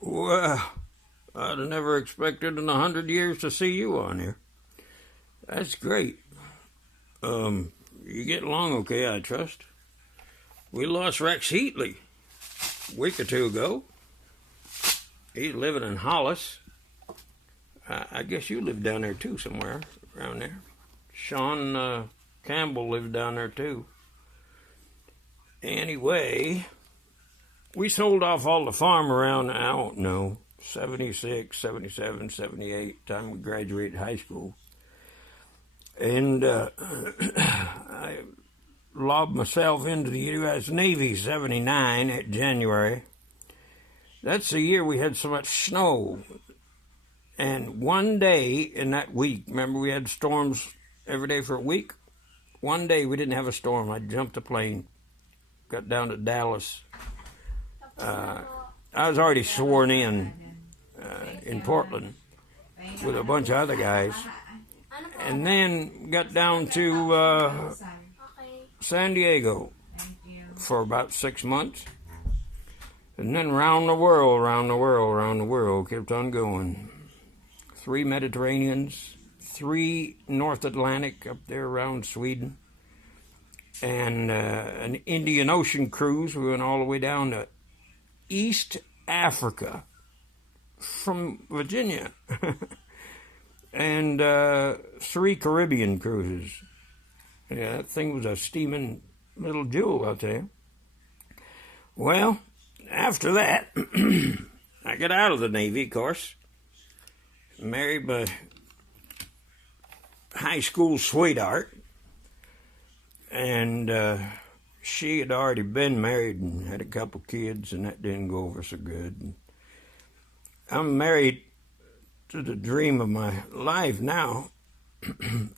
Well, I'd have never expected in 100 years to see you on here. That's great. You get along okay, I trust. We lost Rex Heatley a week or two ago. He's living in Hollis. I guess you live down there too, somewhere around there. Sean Campbell lived down there too. Anyway, we sold off all the farm around, I don't know, 76, 77, 78, time we graduated high school. And I lobbed myself into the U.S. Navy 79 at January. That's the year we had so much snow. And one day in that week, remember we had storms every day for a week? One day we didn't have a storm. I jumped a plane, got down to Dallas. I was already sworn in Portland with a bunch of other guys. And then got down to San Diego for about 6 months. And then round the world, kept on going. 3 Mediterraneans, 3 North Atlantic up there around Sweden, and an Indian Ocean cruise. We went all the way down to East Africa from Virginia. And 3 Caribbean cruises. Yeah, that thing was a steaming little jewel, I'll tell you. Well, after that, I got out of the Navy, of course. Married my high school sweetheart. And she had already been married and had a couple kids, and that didn't go over so good. I'm married to the dream of my life now.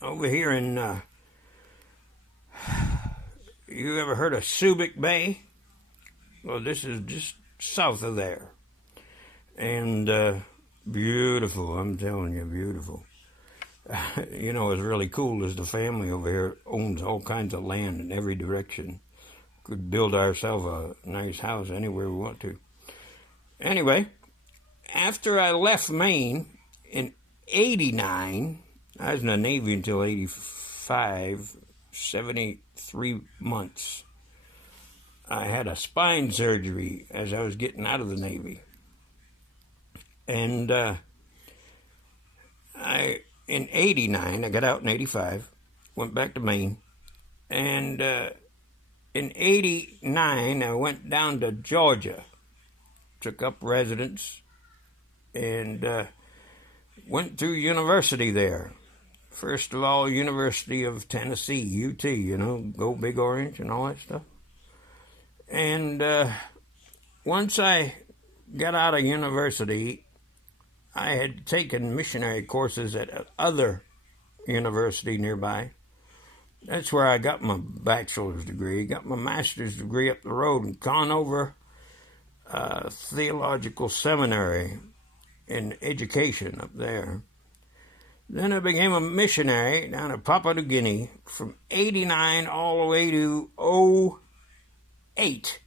Over here in, you ever heard of Subic Bay? Well, this is just south of there. And beautiful, I'm telling you, beautiful. You know, what's really cool is the family over here owns all kinds of land in every direction. Could build ourselves a nice house anywhere we want to. Anyway, after I left Maine in 89, I was in the Navy until 85, 73 months. I had a spine surgery as I was getting out of the Navy. And in 89, I got out in 85, went back to Maine, and in 89, I went down to Georgia, took up residence, and went through university there. First of all, University of Tennessee, UT, you know, go Big Orange and all that stuff. And once I got out of university, I had taken missionary courses at other university nearby. That's where I got my bachelor's degree, got my master's degree up the road in Conover Theological Seminary in education up there. Then I became a missionary down in Papua New Guinea from 89 all the way to 08.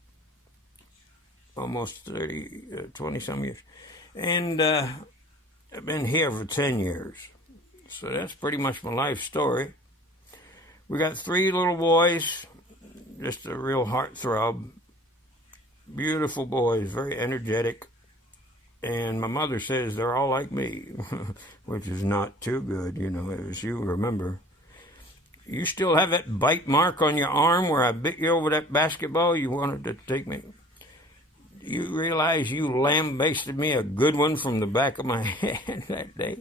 Almost 20-some years. And I've been here for 10 years. So that's pretty much my life story. We got 3 little boys, just a real heartthrob. Beautiful boys, very energetic. And my mother says they're all like me, which is not too good, you know, as you remember. You still have that bite mark on your arm where I bit you over that basketball you wanted to take me? You realize you lambasted me a good one from the back of my head that day?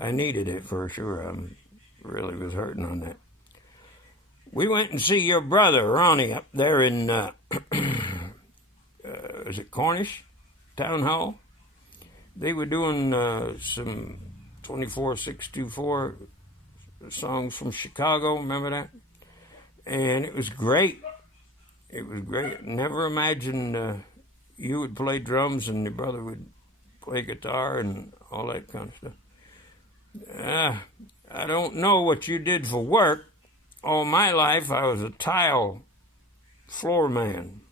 I needed it for sure. I really was hurting on that. We went and see your brother, Ronnie, up there in, is it Cornish Town Hall? They were doing some 24624 songs from Chicago, remember that? And it was great. It was great. Never imagined you would play drums and your brother would play guitar and all that kind of stuff. I don't know what you did for work. All my life I was a tile floor man.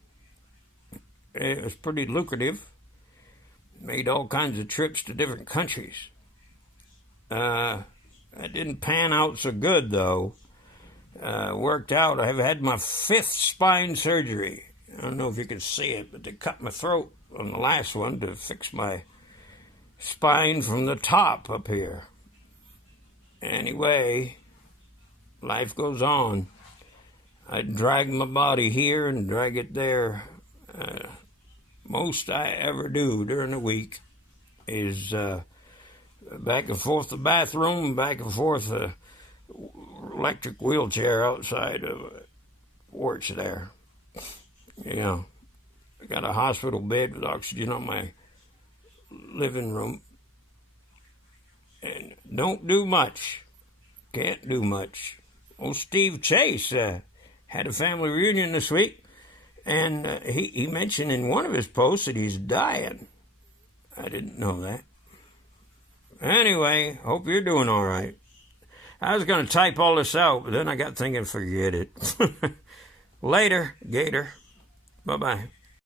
It was pretty lucrative. Made all kinds of trips to different countries. That didn't pan out so good, though. Worked out. I've had my 5th spine surgery. I don't know if you can see it, but they cut my throat on the last one to fix my spine from the top up here. Anyway, life goes on. I drag my body here and drag it there. Most I ever do during the week is back and forth the bathroom, back and forth the electric wheelchair outside of a porch there. You know, I got a hospital bed with oxygen on my living room. And don't do much. Can't do much. Old Steve Chase had a family reunion this week, and he mentioned in one of his posts that he's dying. I didn't know that. Anyway, hope you're doing all right. I was going to type all this out, but then I got thinking, forget it. Later, Gator. Bye-bye.